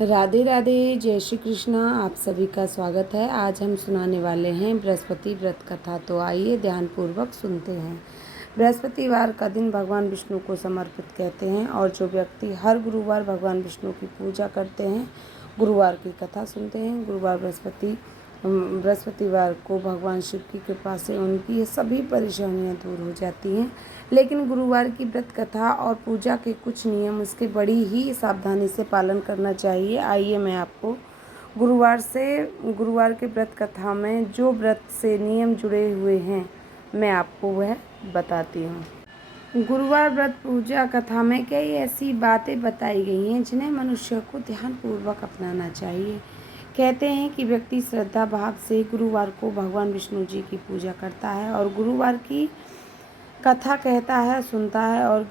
राधे राधे, जय श्री कृष्णा। आप सभी का स्वागत है। आज हम सुनाने वाले हैं बृहस्पति व्रत कथा। तो आइए ध्यानपूर्वक सुनते हैं। बृहस्पतिवार का दिन भगवान विष्णु को समर्पित कहते हैं और जो व्यक्ति हर गुरुवार भगवान विष्णु की पूजा करते हैं, गुरुवार की कथा सुनते हैं, बृहस्पतिवार को भगवान शिव की कृपा से उनकी सभी परेशानियां दूर हो जाती हैं। लेकिन गुरुवार की व्रत कथा और पूजा के कुछ नियम उसके बड़ी ही सावधानी से पालन करना चाहिए। आइए मैं आपको गुरुवार के व्रत कथा में जो व्रत से नियम जुड़े हुए हैं मैं आपको वह बताती हूँ। गुरुवार व्रत पूजा कथा में कई ऐसी बातें बताई गई हैं जिन्हें मनुष्य को ध्यानपूर्वक अपनाना चाहिए। कहते हैं कि व्यक्ति श्रद्धा भाव से गुरुवार को भगवान विष्णु जी की पूजा करता है और गुरुवार की कथा कहता है, सुनता है और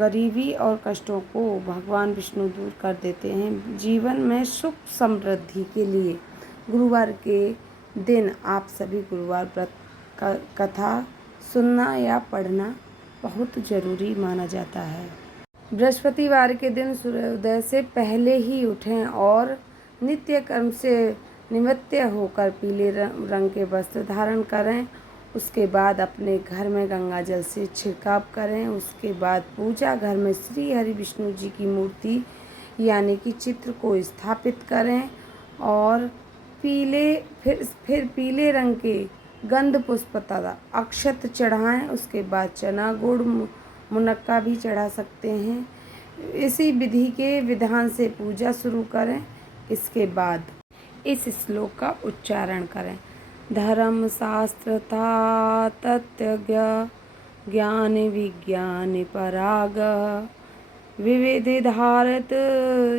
गरीबी और कष्टों को भगवान विष्णु दूर कर देते हैं। जीवन में सुख समृद्धि के लिए गुरुवार के दिन आप सभी गुरुवार व्रत कथा सुनना या पढ़ना बहुत ज़रूरी माना जाता है। बृहस्पतिवार के दिन सूर्योदय से पहले ही उठें और नित्य कर्म से निवृत्त होकर पीले रंग के वस्त्र धारण करें। उसके बाद अपने घर में गंगा जल से छिड़काव करें। उसके बाद पूजा घर में श्री हरि विष्णु जी की मूर्ति यानी कि चित्र को स्थापित करें और फिर पीले रंग के गंध पुष्प तथा अक्षत चढ़ाएं। उसके बाद चना गुड़ मुनक्का भी चढ़ा सकते हैं। इसी विधि के विधान से पूजा शुरू करें। इसके बाद इस श्लोक का उच्चारण करें। धर्म शास्त्र था तत्त्वज्ञ ज्ञान विज्ञान पराग विविधि धारत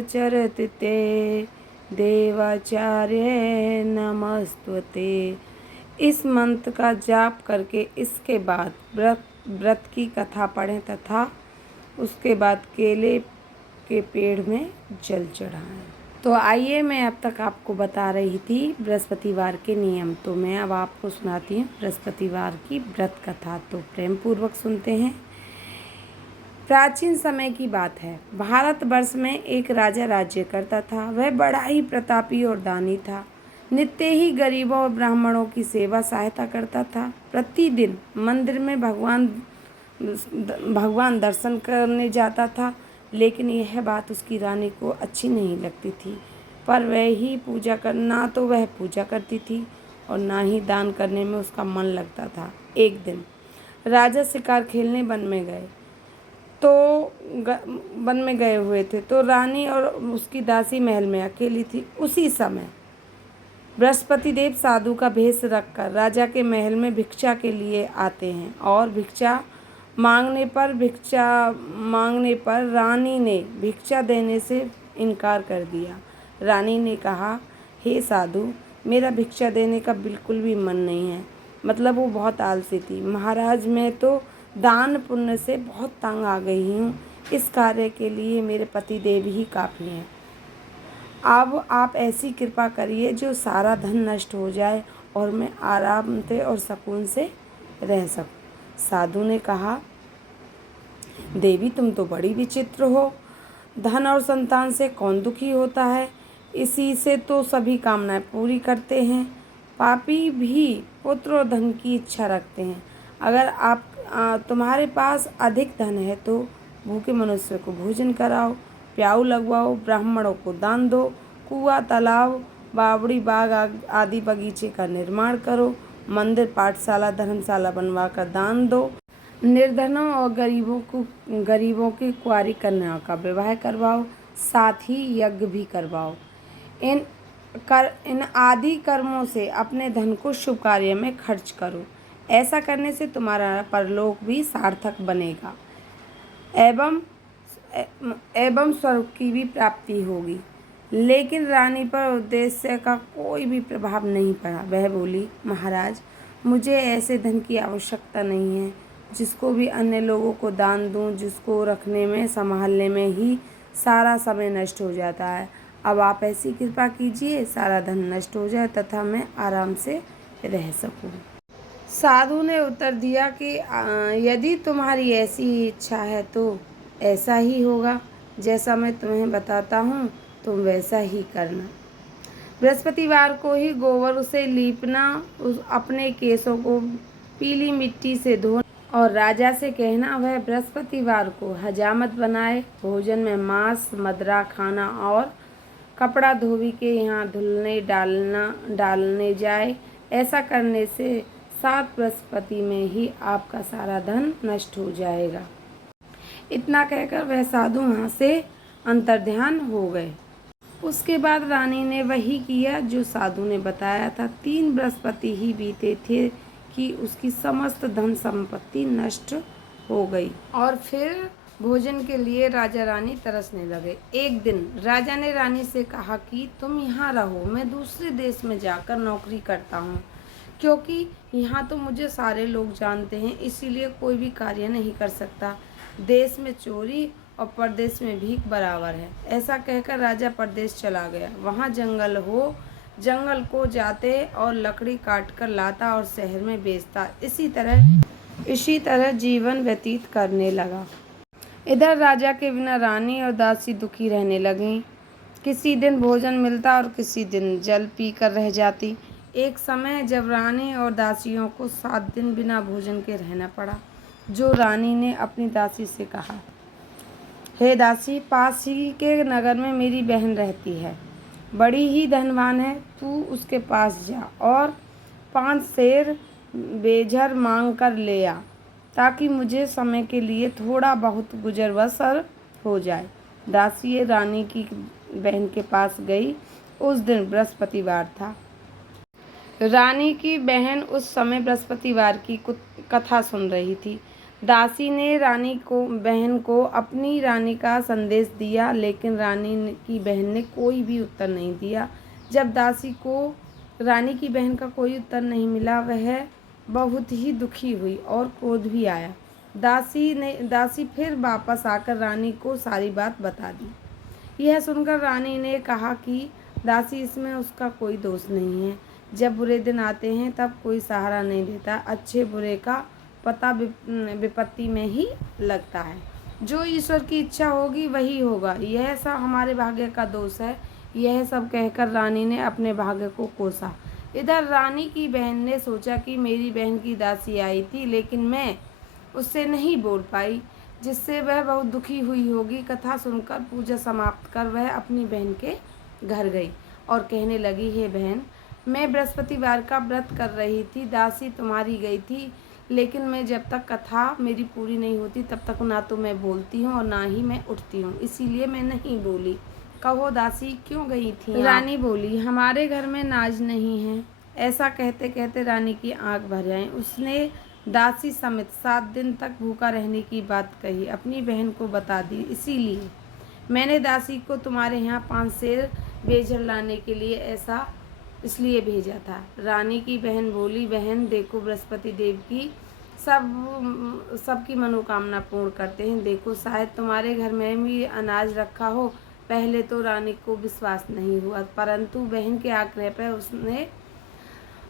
चरत ते देवाचार्य नमस्तुते। इस मंत्र का जाप करके इसके बाद व्रत की कथा पढ़ें तथा उसके बाद केले के पेड़ में जल चढ़ाएं। तो आइए मैं अब तक आपको बता रही थी बृहस्पतिवार के नियम, तो मैं अब आपको सुनाती हूँ बृहस्पतिवार की व्रत कथा। तो प्रेम पूर्वक सुनते हैं। प्राचीन समय की बात है। भारतवर्ष में एक राजा राज्य करता था। वह बड़ा ही प्रतापी और दानी था। नित्य ही गरीबों और ब्राह्मणों की सेवा सहायता करता था। प्रतिदिन मंदिर में भगवान दर्शन करने जाता था, लेकिन यह बात उसकी रानी को अच्छी नहीं लगती थी। पर ना तो वह पूजा करती थी और ना ही दान करने में उसका मन लगता था। एक दिन राजा शिकार खेलने वन में गए हुए थे, तो रानी और उसकी दासी महल में अकेली थी। उसी समय बृहस्पति देव साधु का भेष रखकर राजा के महल में भिक्षा के लिए आते हैं और भिक्षा मांगने पर रानी ने भिक्षा देने से इनकार कर दिया। रानी ने कहा, हे साधु, मेरा भिक्षा देने का बिल्कुल भी मन नहीं है। मतलब वो बहुत आलसी थी। महाराज, मैं तो दान पुण्य से बहुत तंग आ गई हूँ। इस कार्य के लिए मेरे पति देव ही काफ़ी हैं। अब आप ऐसी कृपा करिए जो सारा धन नष्ट हो जाए और मैं आराम से और सुकून से रह सकूं। साधु ने कहा, देवी, तुम तो बड़ी विचित्र हो। धन और संतान से कौन दुखी होता है? इसी से तो सभी कामनाएं पूरी करते हैं। पापी भी पुत्र और धन की इच्छा रखते हैं। अगर तुम्हारे पास अधिक धन है तो भूखे मनुष्य को भोजन कराओ, प्याऊ लगवाओ, ब्राह्मणों को दान दो, कुआं, तालाब, बावड़ी, बाग आदि बगीचे का निर्माण करो, मंदिर, पाठशाला, धर्मशाला बनवा कर दान दो, निर्धनों और गरीबों की कुंवारी कन्याओं का विवाह करवाओ, साथ ही यज्ञ भी करवाओ। इन आदि कर्मों से अपने धन को शुभ कार्य में खर्च करो। ऐसा करने से तुम्हारा परलोक भी सार्थक बनेगा एवं स्वर्ग की भी प्राप्ति होगी। लेकिन रानी पर उद्देश्य का कोई भी प्रभाव नहीं पड़ा। वह बोली, महाराज, मुझे ऐसे धन की आवश्यकता नहीं है जिसको भी अन्य लोगों को दान दूं, जिसको रखने में संभालने में ही सारा समय नष्ट हो जाता है। अब आप ऐसी कृपा कीजिए सारा धन नष्ट हो जाए तथा मैं आराम से रह सकूं। साधु ने उत्तर दिया कि यदि तुम्हारी ऐसी इच्छा है तो ऐसा ही होगा। जैसा मैं तुम्हें बताता हूँ तुम वैसा ही करना। बृहस्पतिवार को ही गोबर से लीपना, अपने केसों को पीली मिट्टी से धोना और राजा से कहना वह बृहस्पतिवार को हजामत बनाए, भोजन में मांस मदिरा खाना और कपड़ा धोबी के यहाँ धुलने डालने जाए। ऐसा करने से 7 बृहस्पति में ही आपका सारा धन नष्ट हो जाएगा। इतना कहकर वह साधु वहाँ से अंतर्ध्यान हो गए। उसके बाद रानी ने वही किया जो साधु ने बताया था। 3 बृहस्पति ही बीते थे कि उसकी समस्त धन संपत्ति नष्ट हो गई और फिर भोजन के लिए राजा रानी तरसने लगे। एक दिन राजा ने रानी से कहा कि तुम यहाँ रहो, मैं दूसरे देश में जाकर नौकरी करता हूँ, क्योंकि यहाँ तो मुझे सारे लोग जानते हैं, इसीलिए कोई भी कार्य नहीं कर सकता। देश में चोरी और परदेश में भीख बराबर है। ऐसा कहकर राजा परदेश चला गया। वहाँ जंगल को जाते और लकड़ी काट कर लाता और शहर में बेचता। इसी तरह जीवन व्यतीत करने लगा। इधर राजा के बिना रानी और दासी दुखी रहने लगीं। किसी दिन भोजन मिलता और किसी दिन जल पीकर रह जाती। एक समय जब रानी और दासियों को 7 दिन बिना भोजन के रहना पड़ा, जो रानी ने अपनी दासी से कहा, हे दासी, पास ही के नगर में मेरी बहन रहती है, बड़ी ही धनवान है, तू उसके पास जा और 5 सेर बेझर मांग कर ले आ, ताकि मुझे समय के लिए थोड़ा बहुत गुजर बसर हो जाए। दासी रानी की बहन के पास गई। उस दिन बृहस्पतिवार था। रानी की बहन उस समय बृहस्पतिवार की कथा सुन रही थी। दासी ने बहन को अपनी रानी का संदेश दिया, लेकिन रानी की बहन ने कोई भी उत्तर नहीं दिया। जब दासी को रानी की बहन का कोई उत्तर नहीं मिला, वह बहुत ही दुखी हुई और क्रोध भी आया। दासी फिर वापस आकर रानी को सारी बात बता दी। यह सुनकर रानी ने कहा कि दासी, इसमें उसका कोई दोष नहीं है। जब बुरे दिन आते हैं तब कोई सहारा नहीं देता। अच्छे बुरे का पता विपत्ति में ही लगता है। जो ईश्वर की इच्छा होगी वही होगा। यह सब हमारे भाग्य का दोष है। यह सब कहकर रानी ने अपने भाग्य को कोसा। इधर रानी की बहन ने सोचा कि मेरी बहन की दासी आई थी, लेकिन मैं उससे नहीं बोल पाई, जिससे वह बहुत दुखी हुई होगी। कथा सुनकर पूजा समाप्त कर वह अपनी बहन के घर गई और कहने लगी, हे बहन, मैं बृहस्पतिवार का व्रत कर रही थी। दासी तुम्हारी गई थी, लेकिन मैं जब तक कथा मेरी पूरी नहीं होती तब तक ना तो मैं बोलती हूँ और ना ही मैं उठती हूँ, इसीलिए मैं नहीं बोली। कहो दासी, क्यों गई थी? रानी बोली, हमारे घर में नाज नहीं है। ऐसा कहते कहते रानी की आंख भर आई। उसने दासी समेत 7 दिन तक भूखा रहने की बात कही, अपनी बहन को बता दी। इसीलिए मैंने दासी को तुम्हारे यहाँ 5 सेर बेझर लाने के लिए इसलिए भेजा था। रानी की बहन बोली, बहन देखो, बृहस्पति देव की सबकी मनोकामना पूर्ण करते हैं। देखो, शायद तुम्हारे घर में भी अनाज रखा हो। पहले तो रानी को विश्वास नहीं हुआ, परंतु बहन के आग्रह पर उसने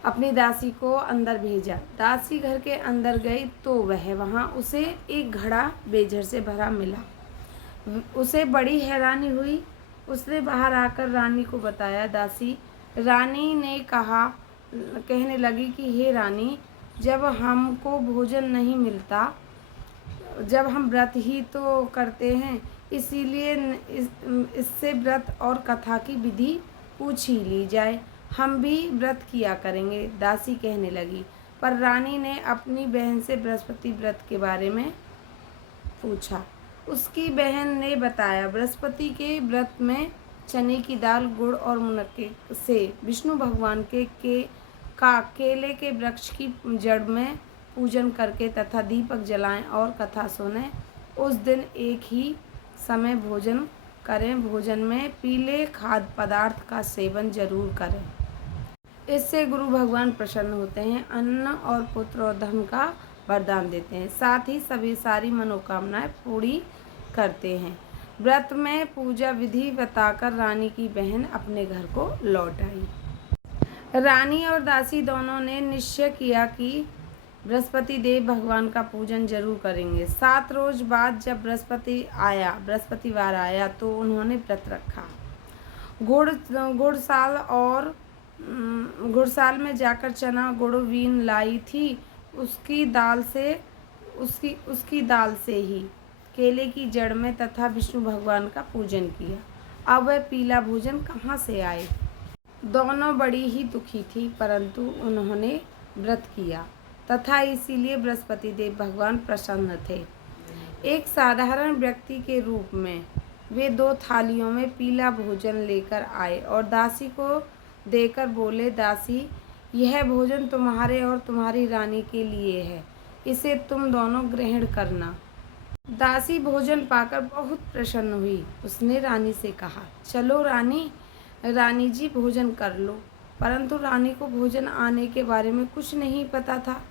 अपनी दासी को अंदर भेजा। दासी घर के अंदर गई तो वहाँ उसे एक घड़ा बेझर से भरा मिला। उसे बड़ी हैरानी हुई। उसने बाहर आकर रानी को बताया। रानी ने कहने लगी कि हे रानी, जब हमको भोजन नहीं मिलता, जब हम व्रत ही तो करते हैं, इसीलिए इससे व्रत और कथा की विधि पूछ ही ली जाए। हम भी व्रत किया करेंगे, दासी कहने लगी। पर रानी ने अपनी बहन से बृहस्पति व्रत के बारे में पूछा। उसकी बहन ने बताया, बृहस्पति के व्रत में चने की दाल, गुड़ और मुनक्के से विष्णु भगवान के केले के वृक्ष की जड़ में पूजन करके तथा दीपक जलाएं और कथा सुने। उस दिन एक ही समय भोजन करें। भोजन में पीले खाद्य पदार्थ का सेवन जरूर करें। इससे गुरु भगवान प्रसन्न होते हैं, अन्न और पुत्र और धन का वरदान देते हैं, साथ ही सारी मनोकामनाएं पूरी करते हैं। व्रत में पूजा विधि बताकर रानी की बहन अपने घर को लौट आई। रानी और दासी दोनों ने निश्चय किया कि बृहस्पति देव भगवान का पूजन जरूर करेंगे। 7 रोज बाद जब बृहस्पतिवार आया तो उन्होंने व्रत रखा। घुड़साल में जाकर चना गुड़ वीन लाई थी, उसकी दाल से ही केले की जड़ में तथा विष्णु भगवान का पूजन किया। अब वह पीला भोजन कहाँ से आए। दोनों बड़ी ही दुखी थी, परंतु उन्होंने व्रत किया तथा इसीलिए बृहस्पति देव भगवान प्रसन्न थे। एक साधारण व्यक्ति के रूप में वे 2 थालियों में पीला भोजन लेकर आए और दासी को देकर बोले, दासी, यह भोजन तुम्हारे और तुम्हारी रानी के लिए है, इसे तुम दोनों ग्रहण करना। दासी भोजन पाकर बहुत प्रसन्न हुई। उसने रानी से कहा, चलो रानी जी भोजन कर लो। परंतु रानी को भोजन आने के बारे में कुछ नहीं पता था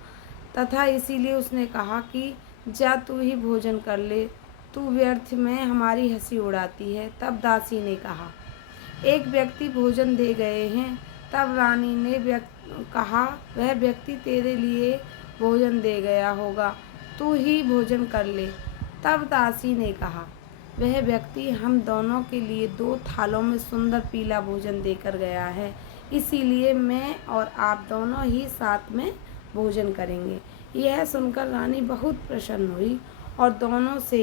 तथा इसीलिए उसने कहा कि जा तू ही भोजन कर ले, तू व्यर्थ में हमारी हंसी उड़ाती है। तब दासी ने कहा, एक व्यक्ति भोजन दे गए हैं। तब रानी ने कहा, वह व्यक्ति तेरे लिए भोजन दे गया होगा, तू ही भोजन कर ले। तब दासी ने कहा, वह व्यक्ति हम दोनों के लिए 2 थालों में सुंदर पीला भोजन देकर गया है, इसीलिए मैं और आप दोनों ही साथ में भोजन करेंगे। यह सुनकर रानी बहुत प्रसन्न हुई और दोनों ने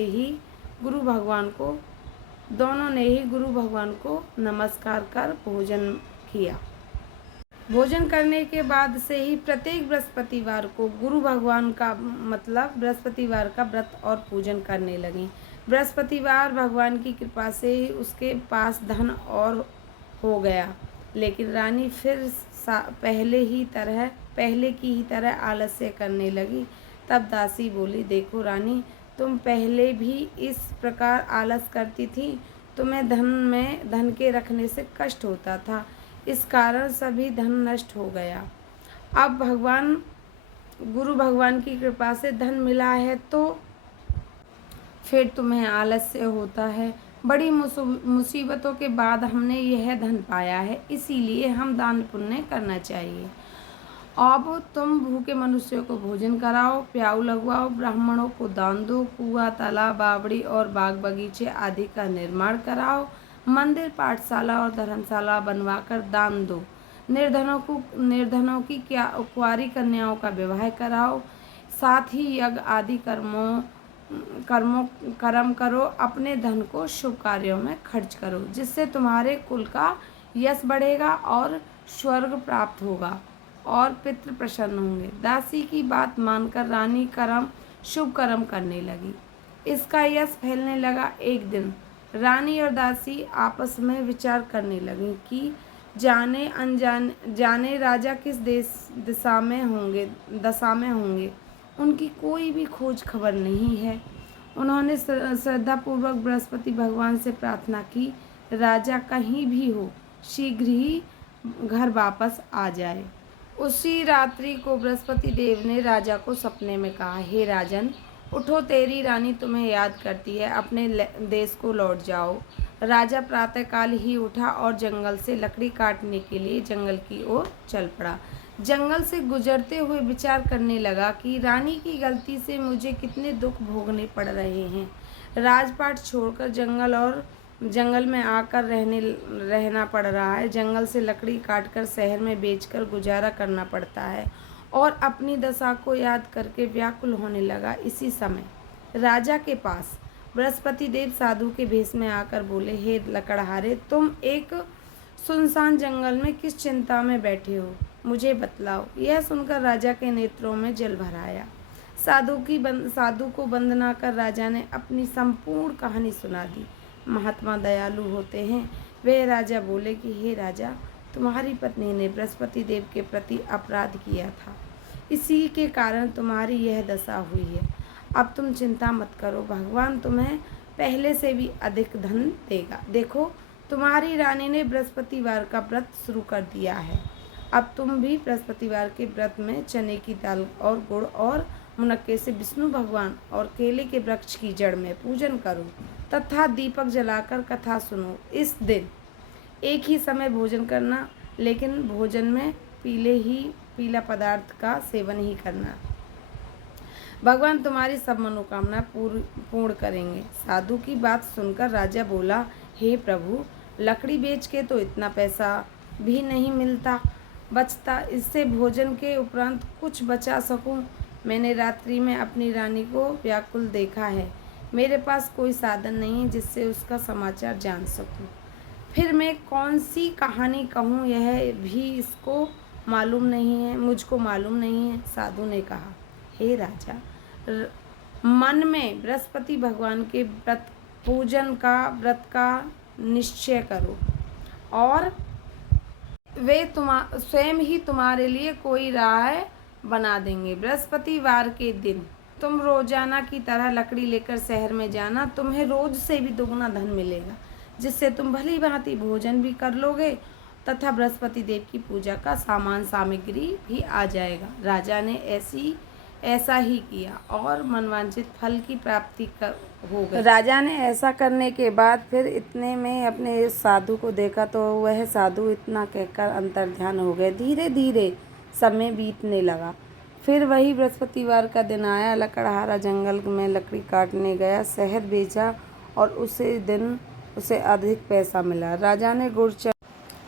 ही गुरु भगवान को नमस्कार कर भोजन किया। भोजन करने के बाद से ही प्रत्येक बृहस्पतिवार को गुरु भगवान का बृहस्पतिवार का व्रत और पूजन करने लगी। बृहस्पतिवार भगवान की कृपा से ही उसके पास धन और हो गया, लेकिन रानी फिर पहले की ही तरह आलस्य करने लगी। तब दासी बोली, देखो रानी, तुम पहले भी इस प्रकार आलस करती थी, तुम्हें धन के रखने से कष्ट होता था, इस कारण सभी धन नष्ट हो गया। अब गुरु भगवान की कृपा से धन मिला है तो फिर तुम्हें आलस्य होता है। बड़ी मुसीबतों के बाद हमने यह धन पाया है, इसीलिए हम दान पुण्य करना चाहिए। अब तुम भूखे मनुष्यों को भोजन कराओ, प्याऊ लगवाओ, ब्राह्मणों को दान दो, कुआं, तालाब, बावड़ी और बाग बगीचे आदि का निर्माण कराओ, मंदिर, पाठशाला और धर्मशाला बनवाकर दान दो, निर्धनों की कुंवारी कन्याओं का विवाह कराओ, साथ ही यज्ञ आदि कर्म करो, अपने धन को शुभ कार्यों में खर्च करो, जिससे तुम्हारे कुल का यश बढ़ेगा और स्वर्ग प्राप्त होगा और पितृ प्रसन्न होंगे। दासी की बात मानकर रानी शुभ कर्म करने लगी। इसका यश फैलने लगा। एक दिन रानी और दासी आपस में विचार करने लगी कि जाने राजा किस दशा में होंगे, उनकी कोई भी खोज खबर नहीं है। उन्होंने श्रद्धापूर्वक बृहस्पति भगवान से प्रार्थना की, राजा कहीं भी हो, शीघ्र ही घर वापस आ जाए। उसी रात्रि को बृहस्पति देव ने राजा को सपने में कहा, हे राजन, उठो, तेरी रानी तुम्हें याद करती है, अपने देश को लौट जाओ। राजा प्रातःकाल ही उठा और जंगल से लकड़ी काटने के लिए जंगल की ओर चल पड़ा। जंगल से गुजरते हुए विचार करने लगा कि रानी की गलती से मुझे कितने दुख भोगने पड़ रहे हैं। राजपाट छोड़कर जंगल में आकर रहना पड़ रहा है। जंगल से लकड़ी काटकर शहर में बेचकर गुजारा करना पड़ता है और अपनी दशा को याद करके व्याकुल होने लगा। इसी समय राजा के पास बृहस्पति देव साधु के भेष में आकर बोले, हे लकड़हारे, तुम एक सुनसान जंगल में किस चिंता में बैठे हो, मुझे बतलाओ। यह सुनकर राजा के नेत्रों में जल भर आया। साधु को वंदना कर राजा ने अपनी संपूर्ण कहानी सुना दी। महात्मा दयालु होते हैं। वे राजा बोले कि हे राजा, तुम्हारी पत्नी ने बृहस्पति देव के प्रति अपराध किया था, इसी के कारण तुम्हारी यह दशा हुई है। अब तुम चिंता मत करो, भगवान तुम्हें पहले से भी अधिक धन देगा। देखो, तुम्हारी रानी ने बृहस्पतिवार का व्रत शुरू कर दिया है। अब तुम भी बृहस्पतिवार के व्रत में चने की दाल और गुड़ और मुनक्के से विष्णु भगवान और केले के वृक्ष की जड़ में पूजन करो तथा दीपक जलाकर कथा सुनो। इस दिन एक ही समय भोजन करना, लेकिन भोजन में पीला पदार्थ का सेवन ही करना। भगवान तुम्हारी सब मनोकामना पूर्ण करेंगे। साधु की बात सुनकर राजा बोला, हे प्रभु, लकड़ी बेच के तो इतना पैसा भी नहीं बचता। इससे भोजन के उपरांत कुछ बचा सकूं। मैंने रात्रि में अपनी रानी को व्याकुल देखा है। मेरे पास कोई साधन नहीं है जिससे उसका समाचार जान सकूं। फिर मैं कौन सी कहानी कहूँ यह भी मुझको मालूम नहीं है। साधु ने कहा, हे राजा, मन में बृहस्पति भगवान के व्रत का निश्चय करो और वे स्वयं ही तुम्हारे लिए कोई राह बना देंगे। बृहस्पतिवार के दिन तुम रोजाना की तरह लकड़ी लेकर शहर में जाना। तुम्हें रोज से भी दुगना धन मिलेगा, जिससे तुम भली भांति भोजन भी कर लोगे तथा बृहस्पति देव की पूजा का सामग्री भी आ जाएगा। राजा ने ऐसा ही किया और मनवांछित फल की प्राप्ति हो गई। राजा ने ऐसा करने के बाद फिर इतने में अपने इस साधु को देखा तो वह साधु इतना कहकर अंतर्ध्यान हो गए। धीरे धीरे समय बीतने लगा। फिर वही बृहस्पतिवार का दिन आया। लकड़हारा जंगल में लकड़ी काटने गया, शहद बेचा और उसी दिन उसे अधिक पैसा मिला। राजा ने गुड़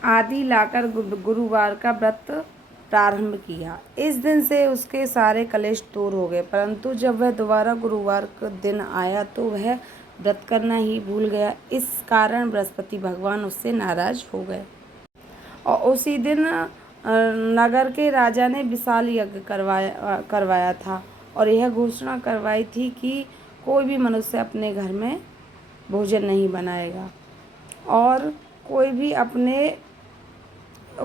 आदि लाकर गुरुवार का व्रत प्रारंभ किया। इस दिन से उसके सारे कलेश दूर हो गए। परंतु जब वह दोबारा गुरुवार का दिन आया तो वह व्रत करना ही भूल गया। इस कारण बृहस्पति भगवान उससे नाराज हो गए और उसी दिन नगर के राजा ने विशाल यज्ञ करवाया था और यह घोषणा करवाई थी कि कोई भी मनुष्य अपने घर में भोजन नहीं बनाएगा और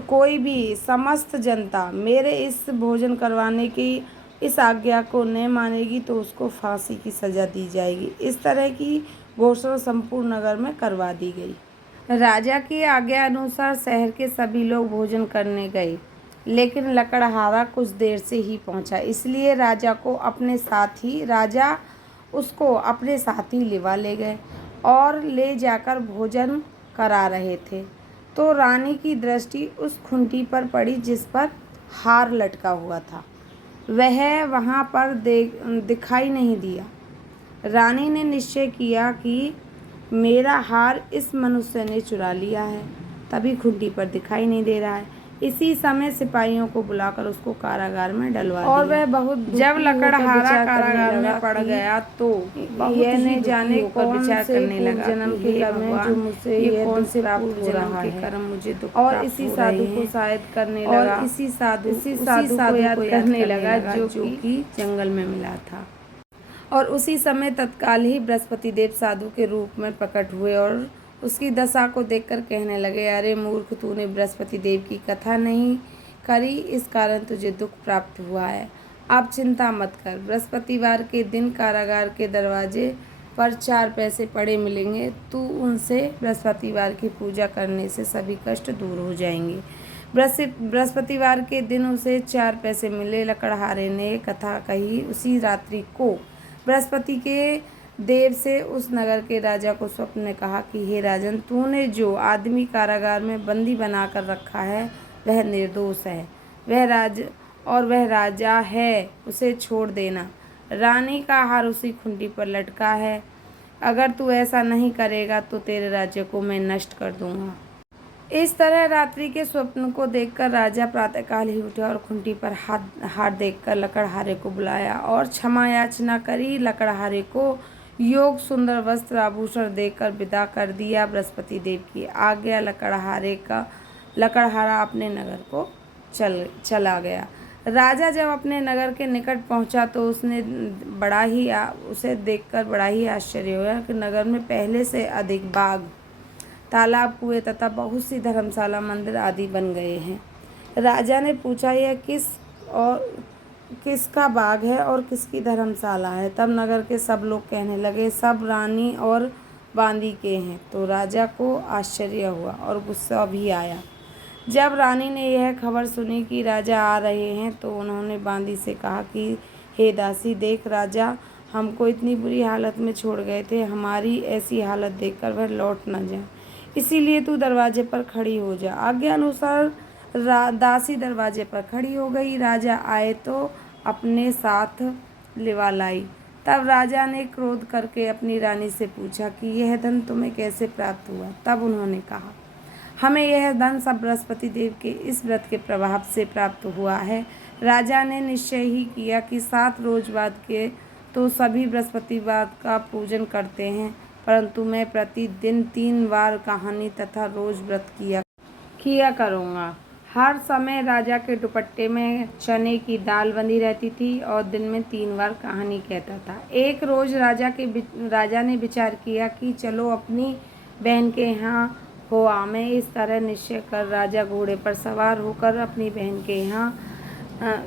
कोई भी समस्त जनता मेरे इस भोजन करवाने की इस आज्ञा को न मानेगी तो उसको फांसी की सज़ा दी जाएगी। इस तरह की घोषणा संपूर्ण नगर में करवा दी गई। राजा की आज्ञा अनुसार शहर के सभी लोग भोजन करने गए, लेकिन लकड़हारा कुछ देर से ही पहुंचा। इसलिए राजा उसको अपने साथ ही ले गए और ले जाकर भोजन करा रहे थे तो रानी की दृष्टि उस खूंटी पर पड़ी जिस पर हार लटका हुआ था। वह वहाँ पर दिखाई नहीं दिया। रानी ने निश्चय किया कि मेरा हार इस मनुष्य ने चुरा लिया है, तभी खूंटी पर दिखाई नहीं दे रहा है। इसी समय सिपाहियों को बुलाकर उसको कारागार में डलवा दिया। और वह जब लकड़हारा कारागार में पड़ गया तो यह न जाने कौन से जन्म के कर्म जो मुझसे ये कौन से प्राप्त हो रहा है कर्म मुझे दुख और इसी साधु को शायद करने लगा और इसी साधु को याद करने लगा जो कि जंगल में मिला था। और उसी समय तत्काल ही बृहस्पति देव साधु के रूप में प्रकट हुए और उसकी दशा को देखकर कहने लगे, अरे मूर्ख, तूने बृहस्पति देव की कथा नहीं करी, इस कारण तुझे दुख प्राप्त हुआ है। आप चिंता मत कर। बृहस्पतिवार के दिन कारागार के दरवाजे पर 4 पैसे पड़े मिलेंगे। तू उनसे बृहस्पतिवार की पूजा करने से सभी कष्ट दूर हो जाएंगे। बृहस्पतिवार के दिन उसे 4 पैसे मिले। लकड़हारे ने कथा कही। उसी रात्रि को बृहस्पति के देव से उस नगर के राजा को स्वप्न ने कहा कि हे राजन, तूने जो आदमी कारागार में बंदी बनाकर रखा है वह निर्दोष है। वह राजा है, उसे छोड़ देना। रानी का हार उसी खूंटी पर लटका है। अगर तू ऐसा नहीं करेगा तो तेरे राज्य को मैं नष्ट कर दूंगा। इस तरह रात्रि के स्वप्न को देखकर राजा प्रातःकाल ही उठा और खूंटी पर हार देखकर लकड़हारे को बुलाया और क्षमा याचना करी। लकड़हारे को योग सुंदर वस्त्र आभूषण देकर विदा कर दिया। बृहस्पति देव की आज्ञा लकड़हारा अपने नगर को चला गया। राजा जब अपने नगर के निकट पहुंचा तो उसे देखकर बड़ा ही आश्चर्य हुआ कि नगर में पहले से अधिक बाग, तालाब, कुएं तथा बहुत सी धर्मशाला, मंदिर आदि बन गए हैं। राजा ने पूछा, यह किसका बाग है और किसकी धर्मशाला है? तब नगर के सब लोग कहने लगे, सब रानी और बांदी के हैं। तो राजा को आश्चर्य हुआ और गुस्सा भी आया। जब रानी ने यह खबर सुनी कि राजा आ रहे हैं तो उन्होंने बांदी से कहा कि हे दासी, देख, राजा हमको इतनी बुरी हालत में छोड़ गए थे। हमारी ऐसी हालत देखकर वह लौट न जाए, इसीलिए तू दरवाजे पर खड़ी हो जा। आज्ञा अनुसार दासी दरवाजे पर खड़ी हो गई। राजा आए तो अपने साथ लिवा लाई। तब राजा ने क्रोध करके अपनी रानी से पूछा कि यह धन तुम्हें कैसे प्राप्त हुआ? तब उन्होंने कहा, हमें यह धन सब बृहस्पति देव के इस व्रत के प्रभाव से प्राप्त हुआ है। राजा ने निश्चय ही किया कि 7 रोज बाद के तो सभी बृहस्पतिवार का पूजन करते हैं, परंतु मैं प्रतिदिन 3 बार कहानी तथा रोज व्रत किया करूँगा। हर समय राजा के दुपट्टे में चने की दाल बंधी रहती थी और दिन में 3 बार कहानी कहता था। एक रोज राजा ने विचार किया कि चलो अपनी बहन के यहाँ हो मैं इस तरह निश्चय कर राजा घोड़े पर सवार होकर अपनी बहन के यहाँ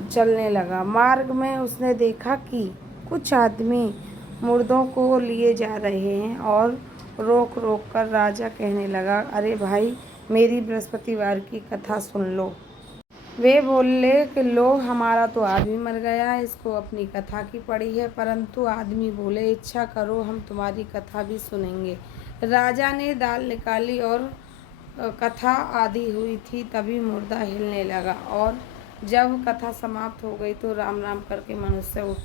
चलने लगा। मार्ग में उसने देखा कि कुछ आदमी मुर्दों को लिए जा रहे हैं और रोक रोक कर राजा कहने लगा, अरे भाई, मेरी बृहस्पतिवार की कथा सुन लो। वे बोले कि लो, हमारा तो आदमी मर गया, इसको अपनी कथा की पड़ी है। परंतु आदमी बोले, इच्छा करो, हम तुम्हारी कथा भी सुनेंगे। राजा ने दाल निकाली और कथा आधी हुई थी तभी मुर्दा हिलने लगा और जब कथा समाप्त हो गई तो राम राम करके मनुष्य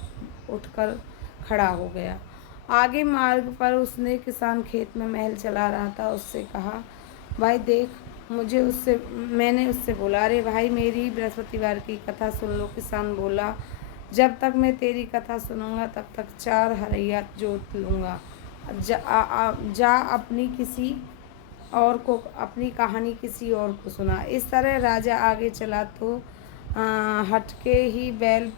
उठकर खड़ा हो गया। आगे मार्ग पर उसने किसान खेत में महल चला रहा था, उससे कहा, भाई देख, मैंने उससे बोला, अरे भाई, मेरी बृहस्पतिवार की कथा सुन लो। किसान बोला, जब तक मैं तेरी कथा सुनूंगा तब तक 4 हरैया जोत लूँगा। जा अपनी कहानी किसी और को सुना। इस तरह राजा आगे चला तो हटके ही बैल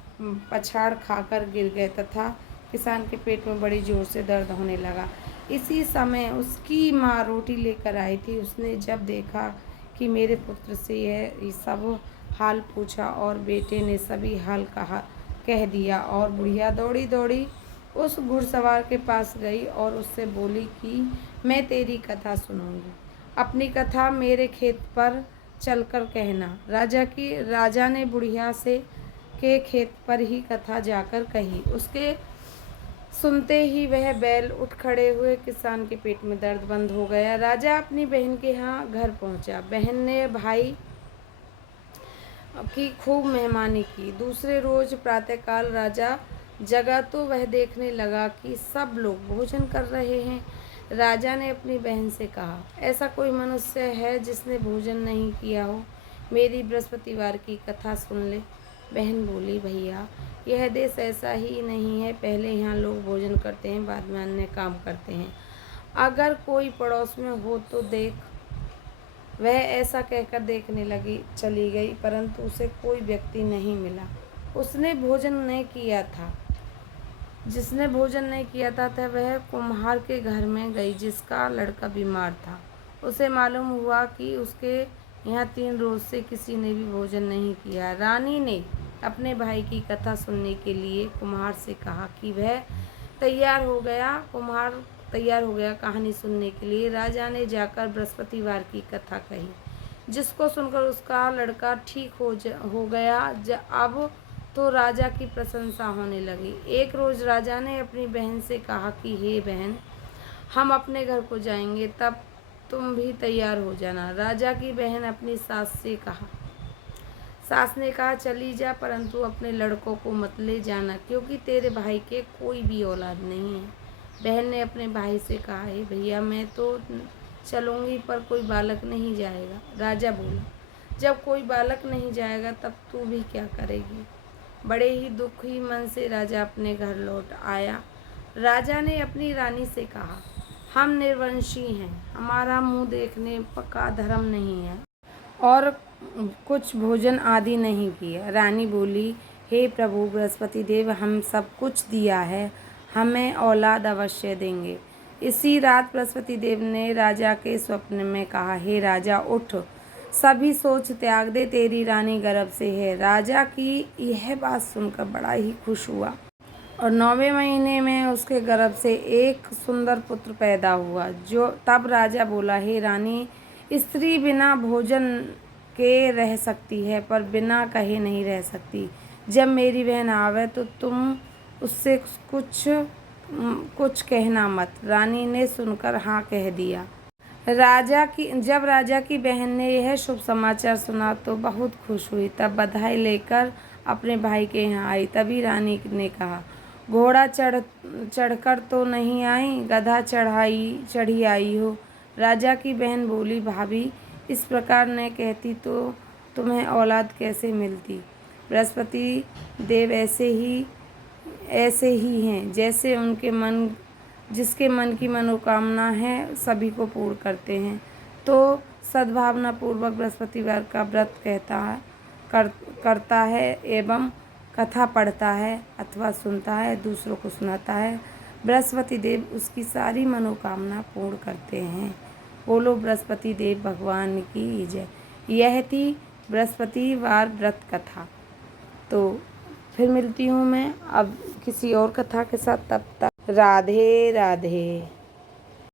पछाड़ खाकर गिर गए तथा किसान के पेट में बड़ी जोर से दर्द होने लगा। इसी समय उसकी माँ रोटी लेकर आई थी। उसने जब देखा कि मेरे पुत्र से यह सब हाल पूछा और बेटे ने सभी हाल कह दिया और बुढ़िया दौड़ी दौड़ी उस घुड़सवार के पास गई और उससे बोली कि मैं तेरी कथा सुनूंगी। अपनी कथा मेरे खेत पर चलकर कहना। राजा ने बुढ़िया के खेत पर ही कथा जाकर कही। उसके सुनते ही वह बैल उठ खड़े हुए। किसान के पेट में दर्द बंद हो गया। राजा अपनी बहन के यहाँ घर पहुँचा। बहन ने भाई की खूब मेहमानी की। दूसरे रोज प्रातःकाल राजा जगा तो वह देखने लगा कि सब लोग भोजन कर रहे हैं। राजा ने अपनी बहन से कहा, ऐसा कोई मनुष्य है जिसने भोजन नहीं किया हो? मेरी बृहस्पतिवार की कथा सुन ले। बहन बोली, भैया, यह देश ऐसा ही नहीं है। पहले यहाँ लोग भोजन करते हैं, बाद में अन्य काम करते हैं। अगर कोई पड़ोस में हो तो देख। वह ऐसा कहकर देखने चली गई, परंतु उसे कोई व्यक्ति नहीं मिला। जिसने भोजन नहीं किया था वह कुम्हार के घर में गई, जिसका लड़का बीमार था। उसे मालूम हुआ कि उसके यहाँ 3 रोज से किसी ने भी भोजन नहीं किया। रानी ने अपने भाई की कथा सुनने के लिए कुम्हार से कहा कि वह तैयार हो गया। कुम्हार तैयार हो गया कहानी सुनने के लिए। राजा ने जाकर बृहस्पतिवार की कथा कही, जिसको सुनकर उसका लड़का ठीक हो गया। अब तो राजा की प्रशंसा होने लगी। एक रोज राजा ने अपनी बहन से कहा कि हे बहन, हम अपने घर को जाएंगे, तब तुम भी तैयार हो जाना। राजा की बहन अपनी सास ने कहा, चली जा, परंतु अपने लड़कों को मत ले जाना, क्योंकि तेरे भाई के कोई भी औलाद नहीं है। बहन ने अपने भाई से कहा, हे भैया, मैं तो चलूँगी, पर कोई बालक नहीं जाएगा। राजा बोला, जब कोई बालक नहीं जाएगा तब तू भी क्या करेगी? बड़े ही दुखी मन से राजा अपने घर लौट आया। राजा ने अपनी रानी से कहा, हम निर्वंशी हैं, हमारा मुँह देखने का धर्म नहीं है और कुछ भोजन आदि नहीं किया। रानी बोली, हे प्रभु बृहस्पति देव, हम सब कुछ दिया है, हमें औलाद अवश्य देंगे। इसी रात बृहस्पति देव ने राजा के स्वप्न में कहा, हे राजा, उठ, सभी सोच त्याग दे, तेरी रानी गर्भ से है। राजा की यह बात सुनकर बड़ा ही खुश हुआ और 9वें महीने में उसके गर्भ से एक सुंदर पुत्र पैदा हुआ। तब राजा बोला, हे रानी, स्त्री बिना भोजन के रह सकती है, पर बिना कहे नहीं रह सकती। जब मेरी बहन आवे तो तुम उससे कुछ कहना मत। रानी ने सुनकर हाँ कह दिया। जब राजा की बहन ने यह शुभ समाचार सुना तो बहुत खुश हुई। तब बधाई लेकर अपने भाई के यहाँ आई। तभी रानी ने कहा, घोड़ा चढ़कर तो नहीं आई, गधा चढ़ी आई हो। राजा की बहन बोली, भाभी, इस प्रकार न कहती तो तुम्हें औलाद कैसे मिलती। बृहस्पति देव ऐसे ही हैं जैसे उनके मन, जिसके मन की मनोकामना है सभी को पूर्ण करते हैं। तो सद्भावना पूर्वक बृहस्पतिवार का व्रत करता है एवं कथा पढ़ता है अथवा सुनता है, दूसरों को सुनाता है, बृहस्पति देव उसकी सारी मनोकामना पूर्ण करते हैं। बोलो बृहस्पति देव भगवान की जय। यह थी बृहस्पतिवार व्रत कथा। तो फिर मिलती हूँ मैं अब किसी और कथा के साथ, तब तक राधे राधे।